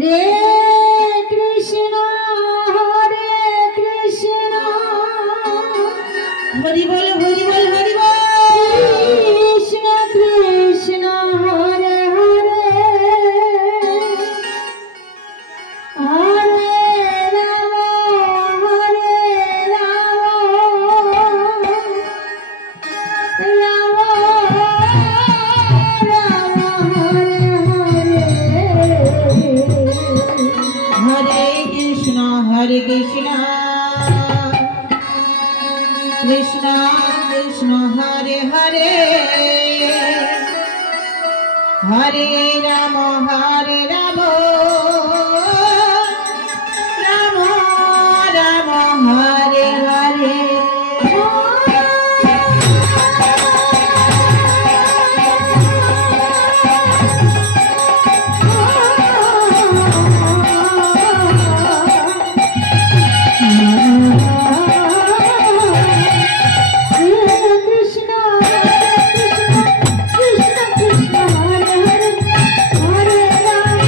रे कृष्ण हरि बोल हरि बोल हरि बोल कृष्ण कृष्ण हरे हरे हरे राम राम हरे हरे कृष्ण कृष्ण कृष्ण हरे हरे हरे राम हरे राम राम राम हरे हरे हरे कृष्ण कृष्ण हरे हरे हरे राम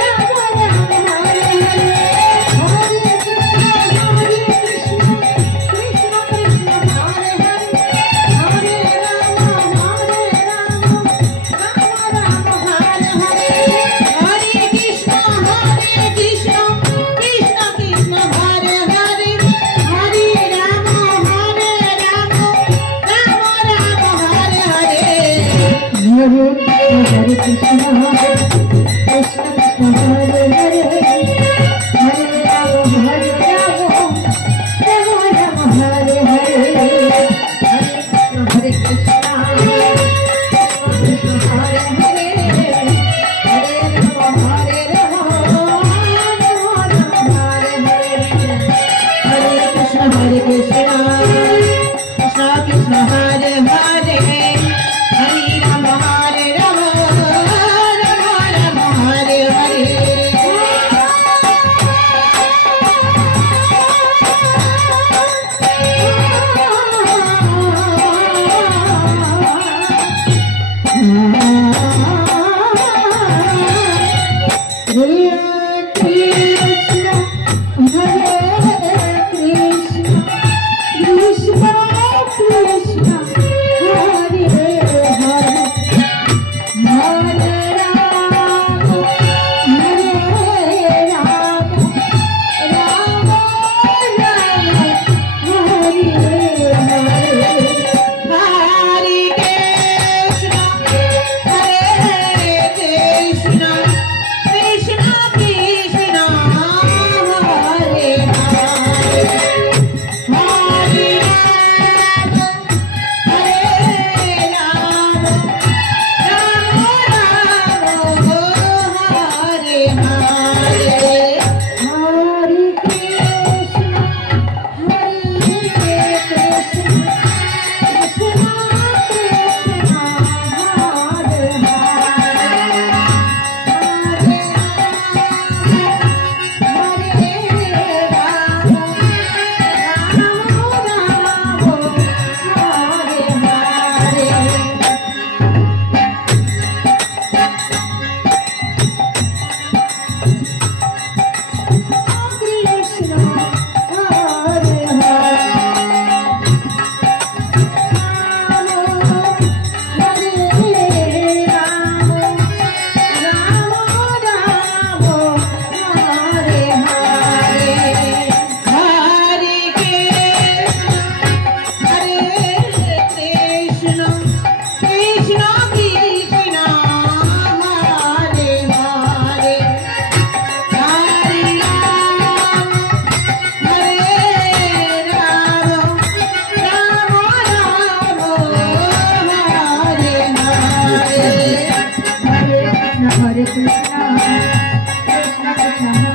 राम हरे हरे हरे कृष्ण कृष्ण हरे हरे हरे राम हरे राम हरे कृष्ण कृष्ण कृष्ण हरे हरे हरे राम हरे Ram Hare Hare Hare Krishna Krishna Krishna